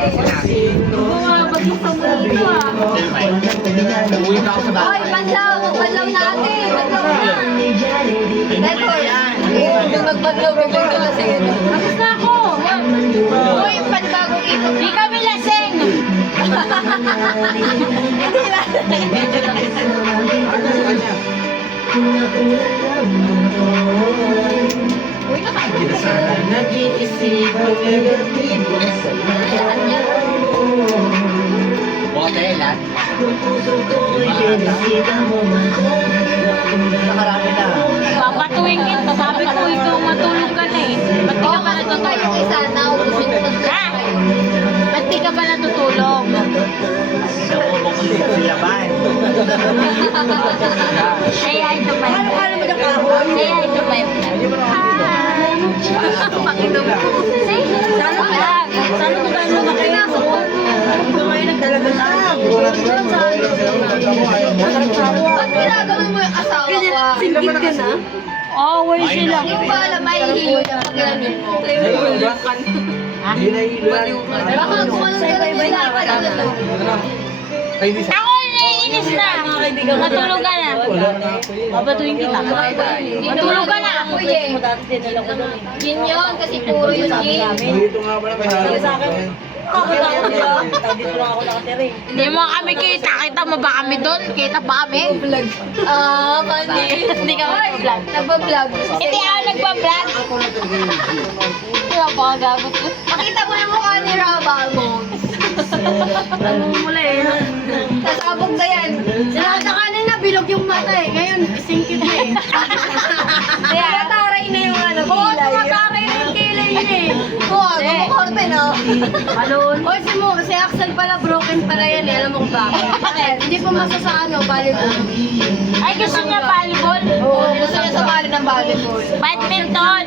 Bumabag mo sa mundo ah. Uwi na ako sa bahay. Hoy, banlaw natin. Banlaw na. Record. Yung magbaglaw, biglang na lasing ito. Tapos na ako. Uy, panbagong ikot. Di kami lasing. Hindi ba? Uy, nakaibig ka na. Nag-iisip ang negatibo sa Lahat niya. Hotel, ha? Ang puso ko'y binisita mo man. Nakarami na. Papatuwing kita, sabi ko ikaw matulog ka na eh. Ba't di ka pa Kung tayo natutulog? isa, naubusin ko ng Ha? Ba't di ka pa natutulog? Nakuha ko sila ba? Say hi to my Ano mo na kahon? Say hi to my vlog. Hi! Pakinom ko. Say, sana ka lang. Sana ko tayo mga kayo. Kumain nagdalaga na. Ba't ginagawa mo yung asawa ko ah? Singgit ka na? Away sila. Yung pala may hilo niya pag gano'n mo. Ha? Baka kung anong gano'n mo sila ka na to. Ako naiinis na. Matulog ka na. Babatuin kita. Matulog ka na. Gin yun, kasi puro yung gin. Hindi mo kami kita. Kita mo ba kami doon? Kita pa kami? Ah, mali. Hindi ka mag-vlog. Nagpa-vlog. Hindi ako nagpa-vlog. Kaya baka gagot ko. Makita mo yung mukha ni Raba mo. Ano mula eh. Sasabog na yan. Sila sa kanina, bilog yung mata eh. Ngayon, singkit na eh. Kaya, tumataray na yung ano, kilay. Oo, tumataray na yung kilay niya eh. Oo, kumukorte no. Balon. O, si Axel pala, broken pala yan eh. Alam mo kung bakit? Hindi pa masa sa ano, volleyball. Ay, gusto niya volleyball? Oo, gusto niya sumali ng volleyball. Badminton.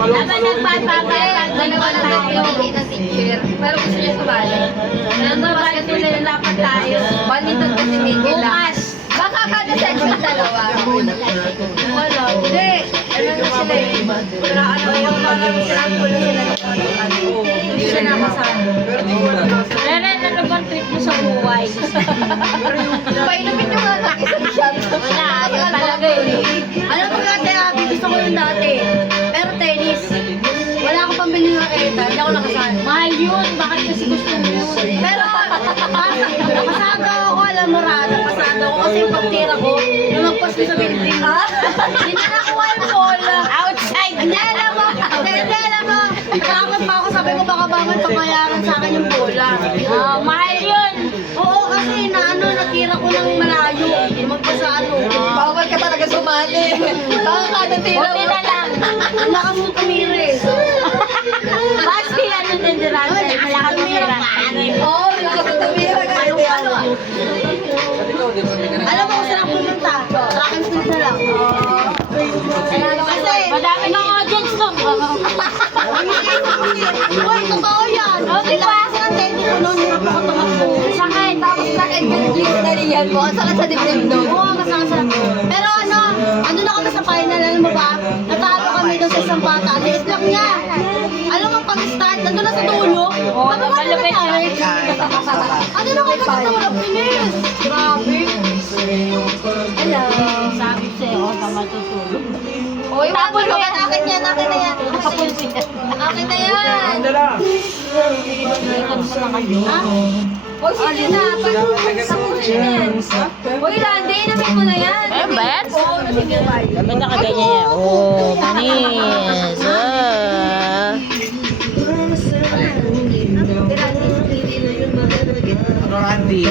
Laban nagpapapapag. Dalawa lang tayo ng teacher. Pero gusto niya sumali. Nandun basket nila yung dapat tayo. Badminton kasi tigil lang. Bukas. Baka kada section dalawa. Wala. Hindi. Ano na sila eh. Wala ano yung parang sinampulo sila ng ano. Hindi siya nakasama. Reren, ano bang trip mo sa buhay? Painumin yung anak. Isang shot. Wala, ayaw talaga eh. Alam mo dati, Abby, gusto ko yung dati. Pero tennis. Wala akong pambili ng raketa. Hindi ako nakasali. Mahal yun, bakit kasi gusto mo yun? Pero, pasado ako, alam mo Rada, pasado ako kasi yung pagtira ko, lumagpas ko sa building. Hindi na nakuha yung bola. Outside! Hindi, alam mo, takot pa ako, sabi ko baka bakit pagbayaran sa akin yung bola. Oh, mahal yun! Oo, kasi natira ko ng malayo. Lumagpas sa ano. Bawal ka talaga sumali. Baka kada tira Buti na lang. Malakas mo tumira eh. Basti ano din dira, malakas tumira. Oo, malakas mo tumira. Ano? Alam mo kung saan ako pumunta? Sa akin street na lang. Kasi, Madami ng audience to. Uy, totoo yan. Kailangan sa tennis ko noon, hirap ako tumakbo. Sakit. Tapos sakit yung jeans na riyan mo. Ang sakit sa dibdib doon. Oo, masakit. Pero ano na kami sa final, alam mo ba? Natalo kami doon sa isang bata. Liit lang niya. Alam mo, pag-start, nandun na sa dulo. Oo, Ano ba malapit na. Ano na kami sa dulo? Pinis. Grabe. Hello. Sabi sa'yo, ako na matutulog. Uy, tapos mo yan. Akin yan, akin na yan. Akin na yan. Ha? Uy, sige na. Pag-sabunin na yan. Uy, Randy, inamin mo na yan. Ayun ba yan? Oo, sige ba? Ba't nakaganyan yan? Oh, panis. Randy.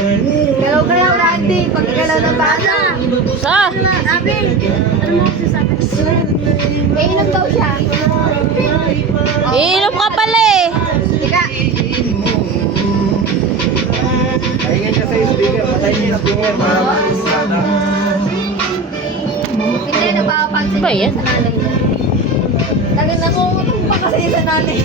Hello kayo, Randy. Pagkakala ng bata. Sa? Abi, ano mo sasabi? Iinom daw siya. Iinom ka pala eh. Ika. Pahingan siya sa speaker. Patayin niya yung speaker para makisana. Hindi, napapansin Ba yan? sa nanay niya. Talaga nakungutong pa kasi sa nanay.